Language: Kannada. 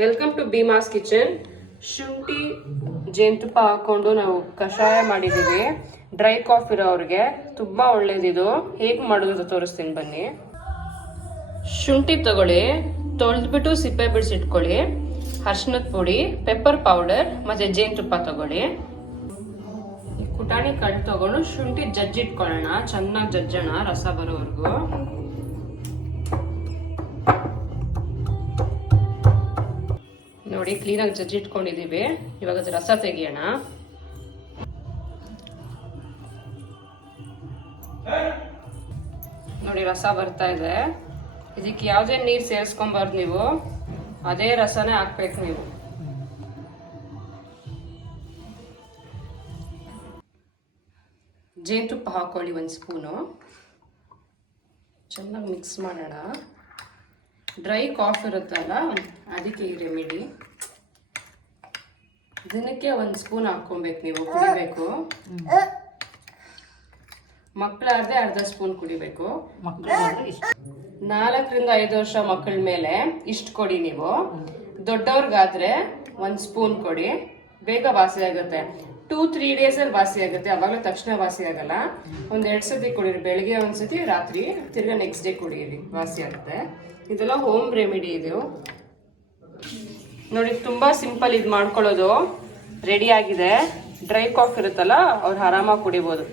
Welcome to Bheemas kitchen. ಶುಂಠಿ ಜೇನುತುಪ್ಪ ಹಾಕೊಂಡು ನಾವು ಕಷಾಯ ಮಾಡಿದ್ದೀವಿ. ಡ್ರೈ ಕಾಫ್ ಇರೋರಿಗೆ ತುಂಬಾ ಒಳ್ಳೇದಿದು. ಹೇಗೆ ಮಾಡೋದು ಅಂತ ತೋರಿಸ್ತೀನಿ ಬನ್ನಿ. ಶುಂಠಿ ತಗೊಳ್ಳಿ, ತೊಳೆದ್ಬಿಟ್ಟು ಸಿಪ್ಪೆ ಬಿಡಿಸಿಟ್ಕೊಳ್ಳಿ. ಅರಿಶಿನದ ಪುಡಿ, ಪೆಪ್ಪರ್ ಪೌಡರ್ ಮತ್ತೆ ಜೇನುತುಪ್ಪ ತಗೊಳ್ಳಿ. ಈ ಕುಟಾಣಿ ಕಡ್ಡು ತಗೊಂಡು ಶುಂಠಿ ಜಜ್ಜಿಟ್ಕೊಳ್ಳೋಣ. ಚೆನ್ನಾಗಿ ಜಜ್ಜೋಣ ರಸ ಬರೋವರೆಗೂ. ನೋಡಿ, ಕ್ಲೀನಾಗಿ ಜಜ್ಜಿಟ್ಕೊಂಡಿದೀವಿ. ಇವಾಗ ಅದು ರಸ ತೆಗಿಯೋಣ. ನೋಡಿ, ರಸ ಬರ್ತಾ ಇದೆ. ಇದಕ್ಕೆ ಯಾವುದೇ ನೀರು ಸೇರಿಸ್ಕೊಂಬಾರ್ದು ನೀವು, ಅದೇ ರಸನೇ ಹಾಕ್ಬೇಕು ನೀವು. ಜೇನುತುಪ್ಪ ಹಾಕೊಳ್ಳಿ 1 ಸ್ಪೂನು. ಚೆನ್ನಾಗಿ ಮಿಕ್ಸ್ ಮಾಡೋಣ. ಡ್ರೈ ಕಾಫ್ ಇರುತ್ತಲ್ಲ, ಅದಕ್ಕೆ ಈ ರೆಮಿಡಿ. ದಿನಕ್ಕೆ 1 ಸ್ಪೂನ್ ಹಾಕ್ಕೊಬೇಕು ನೀವು, ಕುಡಿಬೇಕು. ಮಕ್ಕಳಾದ್ರೆ ಅರ್ಧ ಸ್ಪೂನ್ ಕುಡಿಬೇಕು. 4ರಿಂದ 5 ವರ್ಷ ಮಕ್ಕಳ ಮೇಲೆ ಇಷ್ಟು ಕೊಡಿ ನೀವು. ದೊಡ್ಡವ್ರಿಗಾದ್ರೆ 1 ಸ್ಪೂನ್ ಕೊಡಿ. ಬೇಗ ವಾಸಿ ಆಗುತ್ತೆ. 2-3 ಡೇಸಲ್ಲಿ ವಾಸಿ ಆಗುತ್ತೆ. ಅವಾಗಲೇ ತಕ್ಷಣ ವಾಸಿ ಆಗಲ್ಲ. 1-2 ಸತಿ ಕುಡೀರಿ. ಬೆಳಿಗ್ಗೆ 1 ಸತಿ, ರಾತ್ರಿ ತಿರ್ಗಾ ನೆಕ್ಸ್ಟ್ ಡೇ ಕುಡೀರಿ, ವಾಸಿ ಆಗುತ್ತೆ. ಇದೆಲ್ಲ ಹೋಮ್ ರೆಮಿಡಿ ಇದು. ನೋಡಿ, ತುಂಬಾ ಸಿಂಪಲ್ ಇದು ಮಾಡ್ಕೊಳ್ಳೋದು. ರೆಡಿ ಆಗಿದೆ. ಡ್ರೈ ಕಾಫ್ ಇರುತ್ತಲ್ಲ, ಅವ್ರು ಆರಾಮಾಗಿ ಕುಡಿಬೋದು.